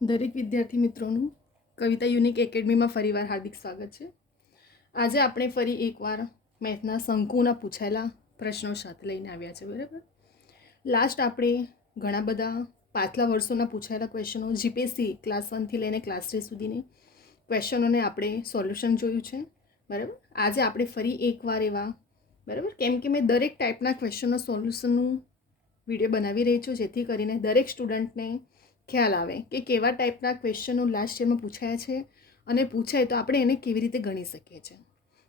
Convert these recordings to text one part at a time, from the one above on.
દરેક વિદ્યાર્થી મિત્રોનું કવિતા યુનિક એકેડમીમાં ફરીવાર હાર્દિક સ્વાગત છે. આજે આપણે ફરી એકવાર મેથના શંકુના પૂછાયેલા પ્રશ્નો સાથે લઈને આવ્યા છે. બરાબર, લાસ્ટ આપણે ઘણા બધા પાછલા વર્ષોના પૂછાયેલા ક્વેશ્ચનો જીપીએસસી ક્લાસ 1થી લઈને ક્લાસ 3 સુધીની ક્વેશ્ચનોને આપણે સોલ્યુશન જોયું છે. બરાબર, આજે આપણે ફરી એકવાર એવા બરાબર, કેમ કે મેં દરેક ટાઈપના ક્વેશ્ચનનો સોલ્યુશનનું વિડીયો બનાવી રહી છું, જેથી કરીને દરેક સ્ટુડન્ટને ખ્યાલ આવે કે કેવા ટાઈપના ક્વેશ્ચનો લાસ્ટ યરમાં પૂછાયા છે અને પૂછાય તો આપણે એને કેવી રીતે ગણી શકીએ છીએ.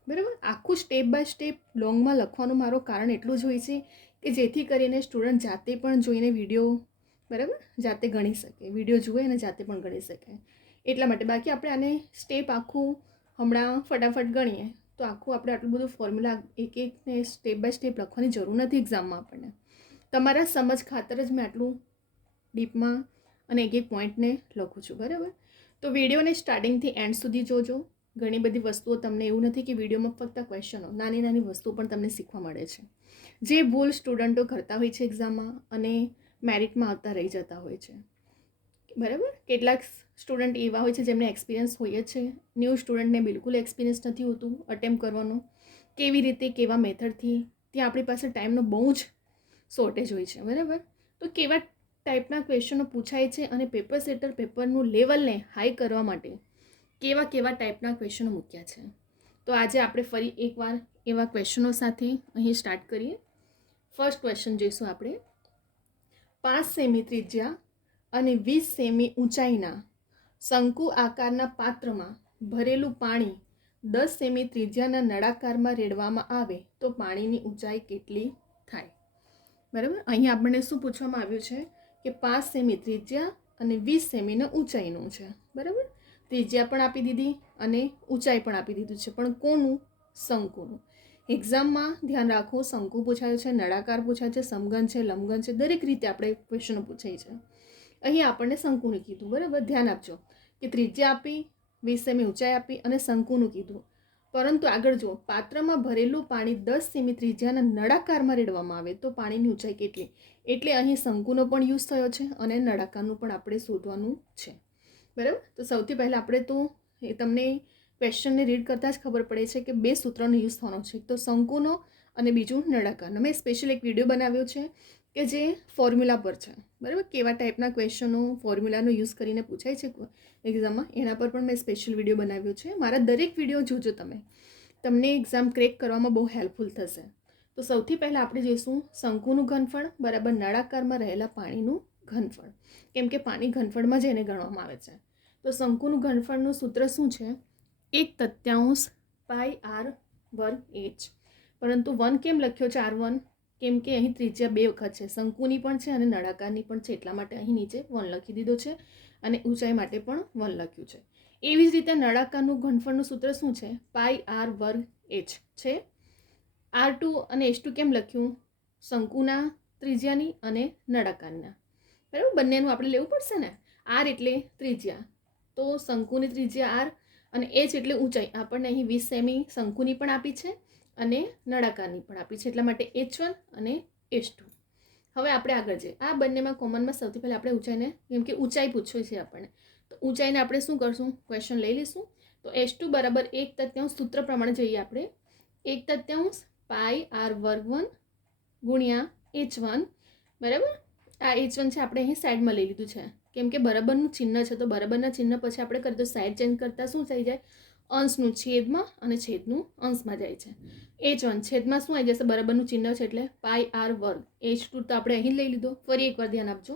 બરાબર, આખું સ્ટેપ બાય સ્ટેપ લોંગમાં લખવાનું મારું કારણ એટલું જ હોય છે કે જેથી કરીને સ્ટુડન્ટ જાતે પણ જોઈને વિડીયો બરાબર જાતે ગણી શકે, વિડીયો જુએ અને જાતે પણ ગણી શકે. એટલા માટે બાકી આપણે આને સ્ટેપ આખું હમણાં ફટાફટ ગણીએ તો આખું આપણે આટલું બધું ફોર્મ્યુલા એક એકને સ્ટેપ બાય સ્ટેપ લખવાની જરૂર નથી એક્ઝામમાં. આપણને તમારા સમજ ખાતર જ મેં આટલું ડીપમાં અને એક એક પોઈન્ટને લખું છું. બરાબર, તો વિડીયોને સ્ટાર્ટિંગથી એન્ડ સુધી જોજો. ઘણી બધી વસ્તુઓ તમને એવું નથી કે વિડીયોમાં ફક્ત ક્વેશ્ચનો, નાની નાની વસ્તુઓ પણ તમને શીખવા મળે છે. જે ભૂલ સ્ટુડન્ટો કરતા હોય છે એક્ઝામમાં અને મેરિટમાં આવતા રહી જતા હોય છે. બરાબર, કેટલાક સ્ટુડન્ટ એવા હોય છે જેમને એક્સપિરિયન્સ હોય જ છે, ન્યૂ સ્ટુડન્ટને બિલકુલ એક્સપિરિયન્સ નથી હોતું અટેમ્પ કરવાનો, કેવી રીતે કેવા મેથડથી. ત્યાં આપણી પાસે ટાઈમનો બહુ જ શોર્ટેજ હોય છે. બરાબર, તો કેવા ટાઈપના ક્વેશ્ચનો પૂછાય છે અને પેપર સેટર પેપરનું લેવલને હાઈ કરવા માટે કેવા કેવા ટાઈપના ક્વેશ્ચનો મૂક્યા છે. તો આજે આપણે ફરી એકવાર એવા ક્વેશ્ચનો સાથે અહીં સ્ટાર્ટ કરીએ. ફર્સ્ટ ક્વેશ્ચન જોઈશું આપણે. 5 સેમી ત્રિજ્યા અને 20 સેમી ઊંચાઈના શંકુ આકારના પાત્રમાં ભરેલું પાણી 10 સેમી ત્રિજ્યાના નળાકારમાં રેડવામાં આવે તો પાણીની ઊંચાઈ કેટલી થાય? બરાબર, અહીં આપણને શું પૂછવામાં આવ્યું છે કે 5 સેમી ત્રિજ્યા અને 20 સેમીના ઊંચાઈનું છે. બરાબર, ત્રિજ્યા પણ આપી દીધી અને ઊંચાઈ પણ આપી દીધું છે, પણ કોનું? શંકુનું. એક્ઝામમાં ધ્યાન રાખો, શંકુ પૂછાયું છે, નળાકાર પૂછાય છે, સમઘન છે, લંબઘન છે, દરેક રીતે આપણે ક્વેશ્ચનો પૂછાય છે. અહીં આપણને શંકુનું કીધું. બરાબર, ધ્યાન આપજો કે ત્રિજ્યા આપી, 20 સેમી ઊંચાઈ આપી અને શંકુનું કીધું. પરંતુ આગળ જો પાત્રમાં ભરેલું પાણી 10 સેમી ત્રિજ્યાના નળાકારમાં રેડવામાં આવે તો પાણીની ઊંચાઈ કેટલી? એટલે અહીં શંકુનો પણ યુઝ થયો છે અને નળાકારનું પણ આપણે શોધવાનું છે. બરાબર, તો સૌથી પહેલાં આપણે તો એ તમને ક્વેશ્ચનને રીડ કરતાં જ ખબર પડે છે કે બે સૂત્રનો યુઝ થવાનો છે, તો શંકુનો અને બીજું નળાકારનો. મેં સ્પેશિયલ એક વિડીયો બનાવ્યો છે કે જે ફોર્મ્યુલા પર છે. બરાબર, કેવા ટાઈપના ક્વેશ્ચનો ફોર્મ્યુલાનો યુઝ કરીને પૂછાય છે એક્ઝામમાં, એના પર પણ મેં સ્પેશિયલ વિડીયો બનાવ્યો છે. મારા દરેક વિડીયો જોજો તમે, તમને એક્ઝામ ક્રેક કરવામાં બહુ હેલ્પફુલ થશે. તો સૌથી પહેલાં આપણે જોઈશું શંકુનું ઘનફળ બરાબર નળાકારમાં રહેલા પાણીનું ઘનફળ, કેમ કે પાણી ઘનફળમાં જ એને ગણવામાં આવે છે. તો શંકુનું ઘનફળનું સૂત્ર શું છે? 1/3 પાઈ આર વર્ગ એચ. પરંતુ 1 કેમ લખ્યો છે R1? કેમ કે અહીં ત્રિજ્યા બે વખત છે, શંકુની પણ છે અને નળાકારની પણ છે, એટલા માટે અહીં નીચે 1 લખી દીધો છે અને ઊંચાઈ માટે પણ 1 લખ્યું છે. એવી જ રીતે નળાકારનું ઘનફળનું સૂત્ર શું છે? પાઈ આર વર્ગ એચ છે. R2 અને H2 કેમ લખ્યું? શંકુના ત્રિજ્યાની અને નળાકારના. બરાબર, બંનેનું આપણે લેવું પડશે ને. R એટલે ત્રિજ્યા, તો શંકુની ત્રિજ્યા R અને H એટલે ઊંચાઈ. આપણને અહીં 20 સેમી શંકુની પણ આપી છે અને નળાકારની પણ આપી છે, એટલા માટે H1 અને H2. હવે આપણે આગળ જઈએ. આ બંનેમાં કોમનમાં સૌથી પહેલાં આપણે ઊંચાઈને, કેમ કે ઊંચાઈ પૂછવી છે આપણને, તો ઊંચાઈને આપણે શું કરશું? ક્વેશ્ચન લઈ લઈશું. તો H2 બરાબર 1/3 સૂત્ર પ્રમાણે જઈએ આપણે. 1/3 પાઈ આર વર્ગ 1 ગુણ્યા H1. બરાબર, આ H1 છે આપણે અહીં સાઈડમાં લઈ લીધું છે, કેમ કે બરાબરનું ચિહ્ન છે, તો બરાબરના ચિહ્ન પછી આપણે કરીએ તો સાઈડ ચેન્જ કરતાં શું થઈ જાય? અંશનું છેદમાં અને છેદનું અંશમાં જાય છે. H1 છેદમાં શું આવી જશે? બરાબરનું ચિહ્ન છે એટલે પાઈ આર વર્ગ. H2 તો આપણે અહીં લઈ લીધો. ફરી એકવાર ધ્યાન આપજો,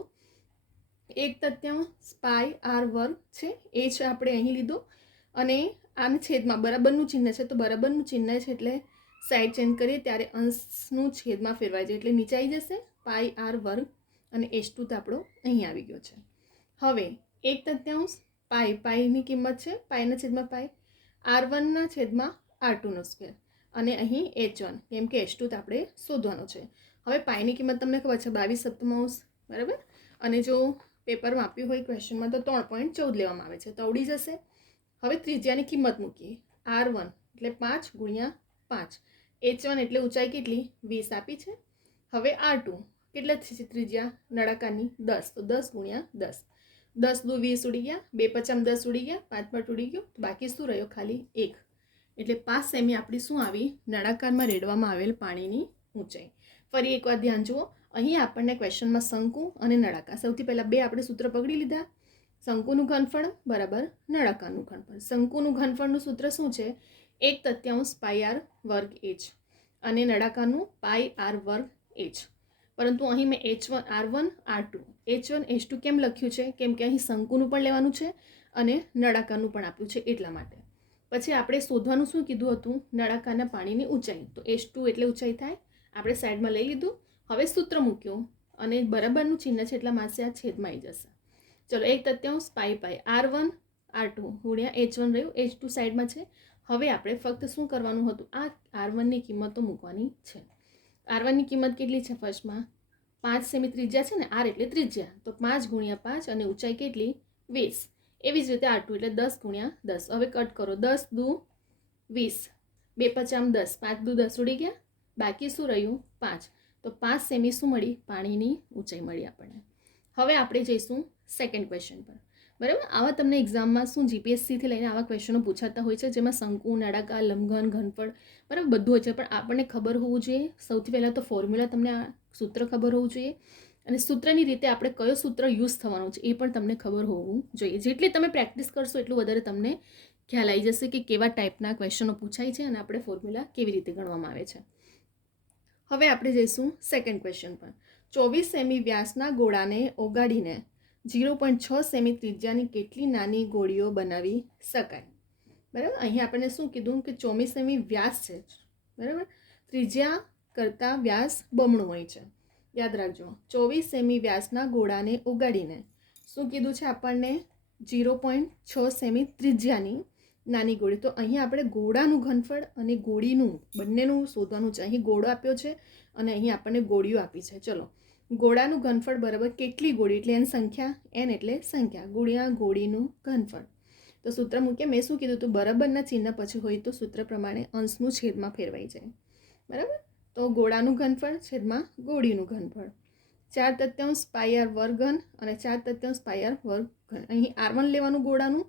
1/3 પાઈ આર વર્ગ છે, H આપણે અહીં લીધો અને આને છેદમાં બરાબરનું ચિહ્ન છે, તો બરાબરનું ચિહ્ન છે એટલે સાઈડ ચેન્જ કરીએ ત્યારે અંશનું છેદમાં ફેરવાઈ જાય એટલે નીચે આવી જશે પાઈ આર વર્ગ અને H2 તો આપણો અહીં આવી ગયો છે. હવે 1/3 પાઈની કિંમત છે પાઈના છેદમાં પાઈ, R1ના છેદમાં R2નો સ્ક્વેર અને અહીં H1, કેમ કે H2 તો આપણે શોધવાનો છે. હવે પાઈની કિંમત તમને ખબર છે 22/7. બરાબર, અને જો પેપરમાં આપ્યું હોય ક્વેશ્ચનમાં તો 3.14 લેવામાં આવે છે, તો આવડી જશે. હવે ત્રિજ્યાની કિંમત મૂકીએ. R1 એટલે 5 ગુણ્યા 5, H1 એટલે ઊંચાઈ કેટલી? 20 આપી છે. હવે R2 કેટલા છે ત્રિજ્યા નળાકારની? 10, તો 10 ગુણ્યા 10. 10 દુ 20 ઉડી ગયા, 2 પચામ 10 ઉડી ગયા, 5 5 ઉડી ગયું, તો બાકી શું રહ્યો? ખાલી 1. એટલે 5 સેમી આપણી શું આવી? નળાકારમાં રેડવામાં આવેલ પાણીની ઊંચાઈ. ફરી એકવાર ધ્યાન જુઓ. અહીં આપણને ક્વેશ્ચનમાં શંકુ અને નળાકાર, સૌથી પહેલાં બે આપણે સૂત્ર પકડી લીધા. શંકુનું ઘનફળ બરાબર નળાકારનું ઘનફળ. શંકુનું ઘનફળનું સૂત્ર શું છે? 1/3 પાઈ આર વર્ગ એચ અને નળાકારનું પાઈ આર વર્ગ એચ. પરંતુ અહીં મેં R1 R2 H1 H2 કેમ લખ્યું છે? કેમ કે અહીં શંકુનું પણ લેવાનું છે અને નળાકારનું પણ આપ્યું છે એટલા માટે. પછી આપણે શોધવાનું શું કીધું હતું? નળાકારના પાણીની ઊંચાઈ. તો H2 એટલે ઊંચાઈ થાય, આપણે સાઈડમાં લઈ લીધું. હવે સૂત્ર મૂક્યું અને બરાબરનું ચિહ્ન છે એટલા માસે આ છેદમાં આવી જશે. ચલો 1/3 પાઈ પાઈ R1 R2 ગુણ્યા H1 રહ્યું, H2 સાઈડમાં છે. હવે આપણે ફક્ત શું કરવાનું હતું? આ R1ની કિંમતો મૂકવાની છે. R1ની કિંમત કેટલી છે? ફર્સ્ટમાં 5 સેમી ત્રિજ્યા છે ને, R એટલે ત્રિજ્યા, તો 5 ગુણ્યા 5 અને ઊંચાઈ કેટલી? 20. એવી જ રીતે R2 એટલે 10 ગુણ્યા 10. હવે કટ કરો. 10 દુ 20, 2 પચામ 10, 5 દુ 10 ઉડી ગયા, બાકી શું રહ્યું? 5. તો 5 સેમી શું મળી? પાણીની ઊંચાઈ મળી આપણને. હવે આપણે જઈશું સેકન્ડ ક્વેશ્ચન પર. બરાબર, આવા તમને એક્ઝામમાં શું જીપીએસસીથી લઈને આવા ક્વેશ્ચનો પૂછાતા હોય છે, જેમાં શંકુ, નળાકાર, લંબઘન, ઘનફળ બરાબર બધું હોય છે. પણ આપણને ખબર હોવું જોઈએ સૌથી પહેલાં તો ફોર્મ્યુલા, તમને આ સૂત્ર ખબર હોવું જોઈએ અને સૂત્રની રીતે આપણે કયો સૂત્ર યુઝ થવાનું છે એ પણ તમને ખબર હોવું જોઈએ. જેટલી તમે પ્રેક્ટિસ કરશો એટલું વધારે તમને ખ્યાલ આવી જશે કે કેવા ટાઈપના ક્વેશ્ચનો પૂછાય છે અને આપણે ફોર્મ્યુલા કેવી રીતે ગણવામાં આવે છે. હવે આપણે જઈશું સેકન્ડ ક્વેશ્ચન પર. 24 સેમી વ્યાસના ગોળાને ઓગાળીને 0.6 સેમી ત્રિજ્યાની કેટલી નાની ગોળીઓ બનાવી શકાય? બરાબર, અહીં આપણને શું કીધું કે 24 સેમી વ્યાસ છે. બરાબર, ત્રિજ્યા કરતાં વ્યાસ બમણું હોય છે. યાદ રાખજો. 24 સેમી વ્યાસના ગોળાને ઓગાળીને શું કીધું છે આપણને? 0.6 સેમી ત્રિજ્યાની નાની ગોળી. તો અહીં આપણે ગોળાનું ઘનફળ અને ગોળીનું બંનેનું શોધવાનું છે. અહીં ગોળો આપ્યો છે અને અહીં આપણને ગોળીઓ આપી છે. ચલો, ગોળાનું ઘનફળ બરાબર કેટલી ગોળી એટલે એન સંખ્યા, એન એટલે સંખ્યા ગુણ્યા ગોળીનું ઘનફળ. તો સૂત્ર મૂકીએ. મેં શું કીધું હતું? બરાબરના ચિહ્ન પછી હોય તો સૂત્ર પ્રમાણે અંશનું છેદમાં ફેરવાઈ જાય. બરાબર, તો ગોળાનું ઘનફળ છેદમાં ગોળીનું ઘનફળ 4/3 પાઈ આર વર્ગ ઘન અને 4/3 પાઈ આર વર્ગ ઘન. અહીં R1 લેવાનું ગોળાનું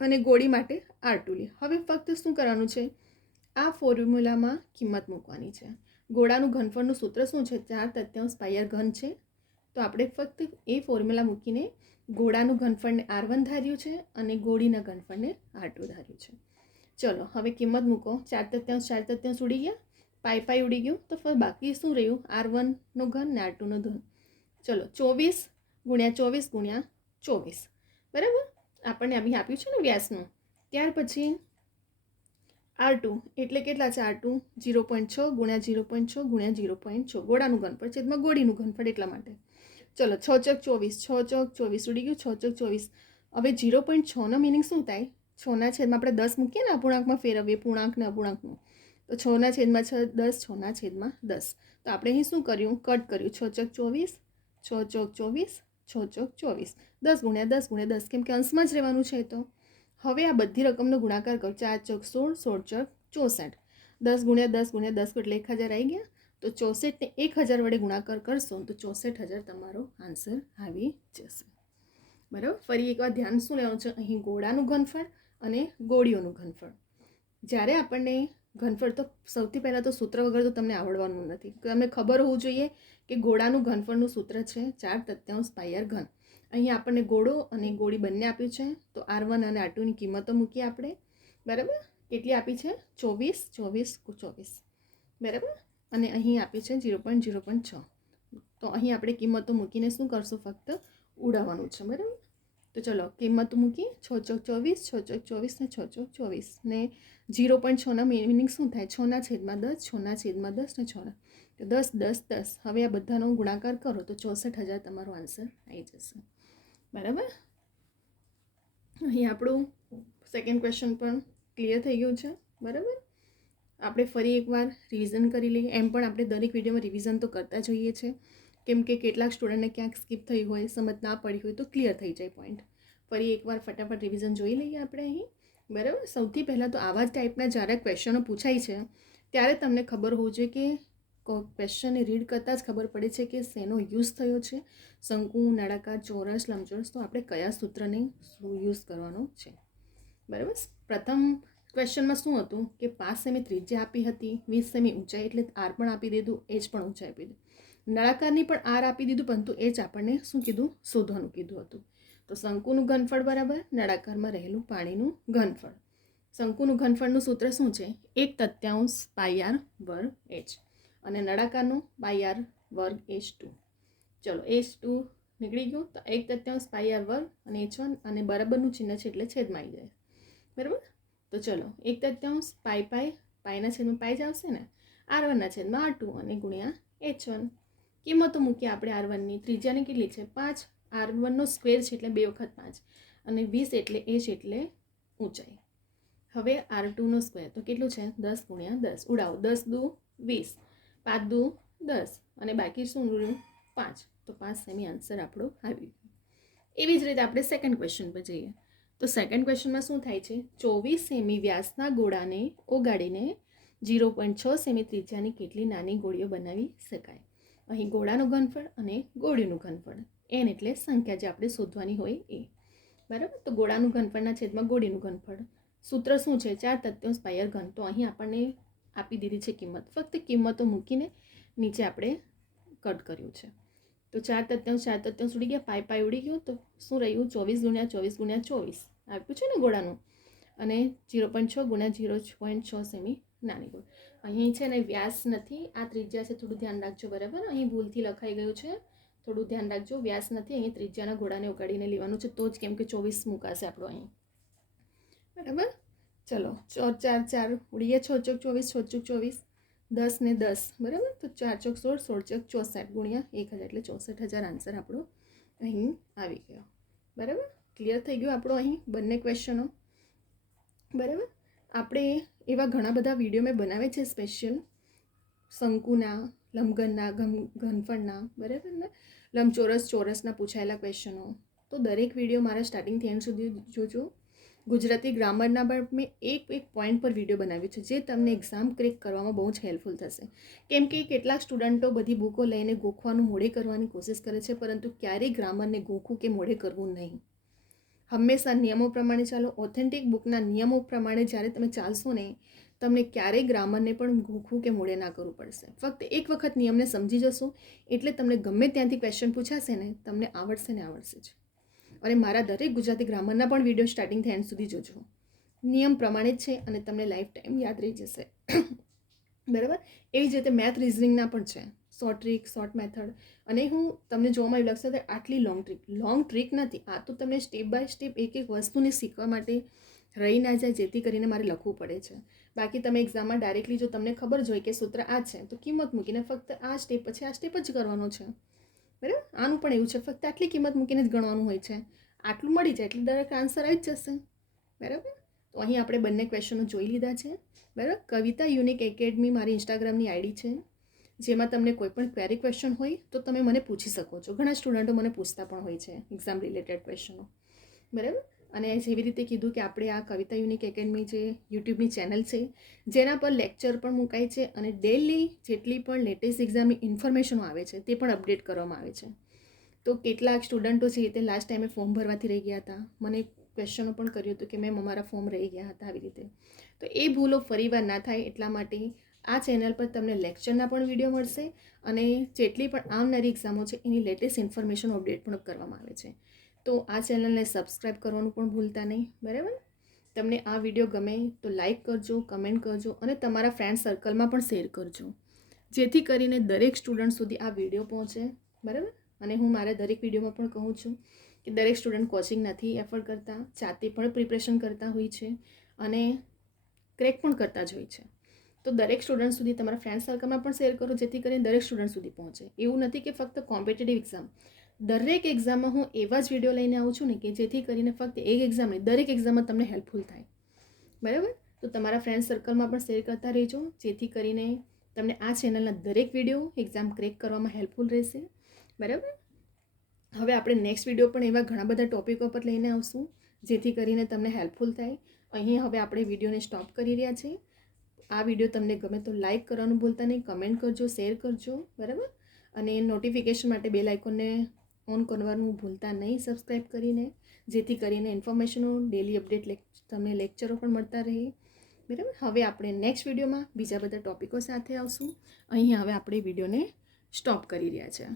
અને ગોળી માટે R2 લે. હવે ફક્ત શું કરવાનું છે? આ ફોર્મ્યુલામાં કિંમત મૂકવાની છે. ગોળાનું ઘનફળનું સૂત્ર શું છે? 4/3 પાઈ આર ઘન છે. તો આપણે ફક્ત એ ફોર્મ્યુલા મૂકીને ગોળાનું ઘનફળને R1 ધાર્યું છે અને ગોળીના ઘનફળને R2 ધાર્યું છે. ચલો હવે કિંમત મૂકો. 4/3 ઉડી ગયા, પાઈ પાઈ ઉડી ગયું, તો બાકી શું રહ્યું? R1નો ઘન ને R2નો ઘન. ચલો 24 ગુણ્યા 24 ગુણ્યા 24. બરાબર, આપણને અહીં આપ્યું છે ને વ્યાસનું. ત્યાર પછી R2 એટલે કેટલા છે? R2 0.6 ગુણ્યા 0.6 ગુણ્યા 0.6 ગોળાનું ઘનફળ છેદમાં ગોળીનું ઘનફળ એટલા માટે. ચલો 6 ચોક 24, 6 ચોક 24 ઉડી ગયું, 6 ચોક 24. હવે 0.6નો મિનિંગ શું થાય? 6ના છેદમાં આપણે 10 મૂકીએ ને, અપૂર્ણાંકમાં ફેરવીએ પૂર્ણાંક ને અપૂર્ણાંકનું. તો 6ના છેદમાં 6 10, 6ના છેદમાં 10. તો આપણે અહીં શું કર્યું? કટ કર્યું. 6 ચોક 24, 6 ચોક 24, 6 ચોક 24, 10 ગુણ્યા 10 ગુણ્યા 10, કેમ કે અંશમાં જ રહેવાનું છે. તો હવે આ બધી રકમનો ગુણાકાર કરો. 4 ચોક 16, 16 ચોક 64, 10 ગુણ્યા 10 ગુણ્યા 10 એટલે 1000 આવી ગયા. તો 64 ને 1000 વડે ગુણાકાર કરશો તો 64000 તમારો આન્સર આવી જશે. બરાબર, ફરી એકવાર ધ્યાન શું લેવાનું છે? અહીં ગોળાનું ઘનફળ અને ગોળીઓનું ઘનફળ. જ્યારે આપણને ઘનફળ, તો સૌથી પહેલાં તો સૂત્ર વગર તો તમને આવડવાનું નથી. તમને ખબર હોવું જોઈએ કે ગોળાનું ઘનફળનું સૂત્ર છે 4/3 પાઈ આર ઘન. અહીં આપણને ગોળો અને ગોળી બંને આપ્યું છે. તો R1 અને R2ની કિંમતો મૂકીએ આપણે. બરાબર, કેટલી આપી છે? 24, 24, 24. બરાબર, અને અહીં આપી છે 0.6. તો અહીં આપણે કિંમતો મૂકીને શું કરશું? ફક્ત ઉડાવવાનું છે. બરાબર, તો ચલો કિંમત મૂકી. 6 ચોક 24, 6 ચોક 24 ને 6 ચોક 24 ને 0.6ના મિનિંગ શું થાય? 6ના છેદમાં 10, 6ના છેદમાં 10 ને 6ના, તો 10 10 10. હવે આ બધાનો ગુણાકાર કરો તો 64000 તમારો આન્સર આવી જશે. બરાબર, અહીં આપણું સેકન્ડ ક્વેશ્ચન પણ ક્લિયર થઈ ગયું છે. બરાબર, આપણે ફરી એકવાર રિવિઝન કરી લઈએ. એમ પણ આપણે દરેક વિડીયોમાં રિવિઝન તો કરતા જોઈએ છે, કેમ કે કેટલાક સ્ટુડન્ટને ક્યાંક સ્કીપ થઈ હોય, સમજ ના પડી હોય તો ક્લિયર થઈ જાય પોઈન્ટ. ફરી એકવાર ફટાફટ રિવિઝન જોઈ લઈએ આપણે અહીં. બરાબર, સૌથી પહેલાં તો આવા જ ટાઈપના જ્યારે ક્વેશ્ચનો પૂછાય છે ત્યારે તમને ખબર હોવું જોઈએ કે ક્વેશ્ચનને રીડ કરતાં જ ખબર પડે છે કે શેનો યુઝ થયો છે, શંકુ, નળાકાર, ચોરસ, લંબચોરસ. તો આપણે કયા સૂત્રને યુઝ કરવાનો છે. બરાબર. પ્રથમ ક્વેશ્ચનમાં શું હતું કે 5 સેમી ત્રિજ્યા આપી હતી, 20 સેમી ઊંચાઈ, એટલે આર પણ આપી દીધું, એચ પણ ઊંચાઈ આપી દીધું. નળાકારની પણ આર આપી દીધું, પરંતુ એચ આપણને શું કીધું, શોધવાનું કીધું હતું. તો શંકુનું ઘનફળ બરાબર નળાકારમાં રહેલું પાણીનું ઘનફળ. શંકુનું ઘનફળનું સૂત્ર શું છે, 1/3 પાઈ આર વર્ગ એચ, અને નળાકારનું પાઈ આર વર્ગ H2. ચલો H2 નીકળી ગયું, તો 1/3 પાઈ આર વર્ગ અને H1, અને બરાબરનું ચિહ્ન છે એટલે છેદમાં આવી જાય. બરાબર. તો ચલો 1/3 પાઈ પાઈના છેદમાં પાઈ જ આવશે ને, R1ના છેદમાં R2 અને ગુણ્યા H1. કિંમતો મૂકીએ આપણે. R1ની ત્રિજ્યાની કેટલી છે, 5. R1નો સ્ક્વેર છે એટલે 2 વખત 5, અને 20 એટલે H એટલે ઊંચાઈ. હવે R2નો સ્ક્વેર તો કેટલું છે, 10 ગુણ્યા 10. ઉડાવો, 10 દુ 20, 5 દુ 10, અને બાકી શું રહ્યું, 5. તો 5 સેમી આન્સર આપણો આવી ગયો. એવી જ રીતે આપણે સેકન્ડ ક્વેશ્ચન પર જઈએ. તો સેકન્ડ ક્વેશ્ચનમાં શું થાય છે, 24 સેમી વ્યાસના ગોળાને ઓગાળીને 0.6 સેમી ત્રિજ્યાની કેટલી નાની ગોળીઓ બનાવી શકાય. અહીં ગોળાનું ઘનફળ અને ગોળીનું ઘનફળ, n એટલે સંખ્યા જે આપણે શોધવાની હોય એ. બરાબર. તો ગોળાનું ઘનફળના છેદમાં ગોળીનું ઘનફળ. સૂત્ર શું છે, 4/3 પાઈ આર ઘન. તો અહીં આપણને આપી દીધી છે કિંમત, ફક્ત કિંમતો મૂકીને નીચે આપણે કટ કર્યું છે. તો 4/3 ઉડી ગયા, પાઈ ઉડી ગયું, તો શું રહ્યું, 24 ગુણ્યા 24 ગુણ્યા 24 આપ્યું છે ને ગોળાનું, અને 0.6 ગુણ્યા 0.6 સેમી નાની ગોળ. અહીં છે ને વ્યાસ નથી, આ ત્રિજ્યા છે, થોડું ધ્યાન રાખજો. બરાબર. અહીં ભૂલથી લખાઈ ગયું છે, થોડું ધ્યાન રાખજો. વ્યાસ નથી, અહીં ત્રિજ્યાના ગોળાને ઉગાડીને લેવાનું છે, તો જ, કેમ કે 24 મુકાશે આપણો અહીં. બરાબર. ચલો 4 4 ઉડી ગયા, 6 ચોક 24, 6 ચોક 24, 10 ને 10. બરાબર. તો 4 ચોક 16, 16 ચોક 64 ગુણ્યા 1000 એટલે 64,000 આન્સર આપણો અહીં આવી ગયો. બરાબર. ક્લિયર થઈ ગયું આપણો અહીં બંને ક્વેશ્ચનો. બરાબર. આપણે એવા ઘણા બધા વિડીયો મેં બનાવે છે સ્પેશિયલ શંકુના, લંબઘનના, ઘનફળના, બરાબર ને, લંબચોરસ, ચોરસના પૂછાયેલા ક્વેશ્ચનો. તો દરેક વિડીયો મારા સ્ટાર્ટિંગથી એન્ડ સુધી જોજો. ગુજરાતી ગ્રામરના પણ મેં એક પોઈન્ટ પર વિડીયો બનાવ્યો છે, જે તમને એક્ઝામ ક્રેક કરવામાં બહુ જ હેલ્પફુલ થશે. કેમ કે કેટલાક સ્ટુડન્ટો બધી બુકો લઈને ગોખવાનું મોડે કરવાની કોશિશ કરે છે, પરંતુ ક્યારેય ગ્રામરને ગોખવું કે મોડે કરવું નહીં. હંમેશા નિયમો પ્રમાણે ચાલો. ઓથેન્ટિક બુકના નિયમો પ્રમાણે જ્યારે તમે ચાલશો ને, તમને ક્યારેય ગ્રામરને પણ ગોખવું કે મોડે ના કરવું પડશે. ફક્ત એક વખત નિયમને સમજી જશો એટલે તમને ગમે ત્યાંથી ક્વેશ્ચન પૂછાશે ને, તમને આવડશે ને આવડશે જ. અને મારા દરેક ગુજરાતી ગ્રામરના પણ વિડીયો સ્ટાર્ટિંગથી એન્ડ સુધી જોજો. નિયમ પ્રમાણે જ છે અને તમને લાઈફ ટાઈમ યાદ રહી જશે. બરાબર. એવી જ રીતે મેથ રિઝનિંગના પણ છે, શોર્ટ ટ્રીક, શોર્ટ મેથડ. અને હું તમને જોવામાં એવું લાગશે કે આટલી લોંગ ટ્રીક નથી. આ તો તમને સ્ટેપ બાય સ્ટેપ એક એક વસ્તુને શીખવા માટે રહી ના જાય, જેથી કરીને મારે લખવું પડે છે. બાકી તમે એક્ઝામમાં ડાયરેક્ટલી જો તમને ખબર જ હોય કે સૂત્ર આ છે, તો કિંમત મૂકીને ફક્ત આ સ્ટેપ પછી આ સ્ટેપ જ કરવાનો છે. બરાબર. આનું પણ એવું છે, ફક્ત આટલી કિંમત મૂકીને જ ગણવાનું હોય છે. આટલું મળી જાય એટલે ડાયરેક્ટ આન્સર આવી જ જશે. બરાબર. તો અહીં આપણે બંને ક્વેશ્ચનો જોઈ લીધા છે. બરાબર. કવિતા યુનિક એકેડમી મારી ઇન્સ્ટાગ્રામની આઈડી છે, જેમાં તમને કોઈ પણ ક્વેરી ક્વેશ્ચન હોય તો તમે મને પૂછી શકો છો. ઘણા સ્ટુડન્ટો મને પૂછતા પણ હોય છે એક્ઝામ રિલેટેડ ક્વેશ્ચનો. બરાબર. અને જેવી રીતે કીધું કે આપણે આ કવિતા યુનિક એકેડમી જે યુટ્યુબની ચેનલ છે, જેના પર લેક્ચર પણ મુકાય છે, અને ડેલી જેટલી પણ લેટેસ્ટ એક્ઝામની ઇન્ફોર્મેશનો આવે છે તે પણ અપડેટ કરવામાં આવે છે. તો કેટલાક સ્ટુડન્ટો છે તે લાસ્ટ ટાઈમે ફોર્મ ભરવાથી રહી ગયા હતા, મને ક્વેશ્ચનો પણ કર્યું હતું કે મેમ અમારા ફોર્મ રહી ગયા હતા, આવી રીતે. તો એ ભૂલો ફરીવાર ના થાય એટલા માટે આ ચેનલ પર તમને લેક્ચરના પણ વિડીયો મળશે, અને જેટલી પણ આવનારી એક્ઝામો છે એની લેટેસ્ટ ઇન્ફોર્મેશન અપડેટ પણ કરવામાં આવે છે. તો આ ચેનલને સબસ્ક્રાઈબ કરવાનું પણ ભૂલતા નહીં. બરાબર. તમને આ વિડીયો ગમે તો લાઈક કરજો, કમેન્ટ કરજો, અને તમારા ફ્રેન્ડ સર્કલમાં પણ શેર કરજો, જેથી કરીને દરેક સ્ટુડન્ટ સુધી આ વિડીયો પહોંચે. બરાબર. અને હું મારા દરેક વિડીયોમાં પણ કહું છું કે દરેક સ્ટુડન્ટ કોચિંગ નથી એફર્ડ કરતા, જાતે પણ પ્રિપરેશન કરતા હોય છે અને ક્રેક પણ કરતા જ હોય છે. તો દરેક સ્ટુડન્ટ સુધી તમારા ફ્રેન્ડ સર્કલમાં પણ શેર કરો, જેથી કરીને દરેક સ્ટુડન્ટ સુધી પહોંચે. એવું નથી કે ફક્ત કોમ્પિટિટિવ એક્ઝામ, દરેક એક્ઝામમાં હું એવા જ વિડીયો લઈને આવું છું ને કે જેથી કરીને ફક્ત એક એક્ઝામ નહીં, દરેક એક્ઝામમાં તમને હેલ્પફુલ થાય. બરાબર. તો તમારા ફ્રેન્ડ સર્કલમાં પણ શેર કરતા રહેજો, જેથી કરીને તમને આ ચેનલના દરેક વિડીયો એક્ઝામ ક્રેક કરવામાં હેલ્પફુલ રહેશે. બરાબર. હવે આપણે નેક્સ્ટ વિડીયો પણ એવા ઘણા બધા ટોપિકો પર લઈને આવશું, જેથી કરીને તમને હેલ્પફુલ થાય. અહીં હવે આપણે વિડીયોને સ્ટોપ કરી રહ્યા છીએ. આ વિડીયો તમને ગમે તો લાઇક કરવાનું ભૂલતા નહીં, કમેન્ટ કરજો, શેર કરજો, બરાબર. અને નોટિફિકેશન માટે બેલ આઇકોનને ઓન કરવાનું ભૂલતા નહીં સબસ્ક્રાઈબ કરીને, જેથી કરીને ઇન્ફોર્મેશનો, ડેલી અપડેટ તમને લેક્ચરો પણ મળતા રહે, બરાબર. હવે આપણે નેક્સ્ટ વિડીયોમાં બીજા બધા ટોપિકો સાથે આવશું. અહીં હવે આપણે વિડીયોને સ્ટોપ કરી રહ્યા છે.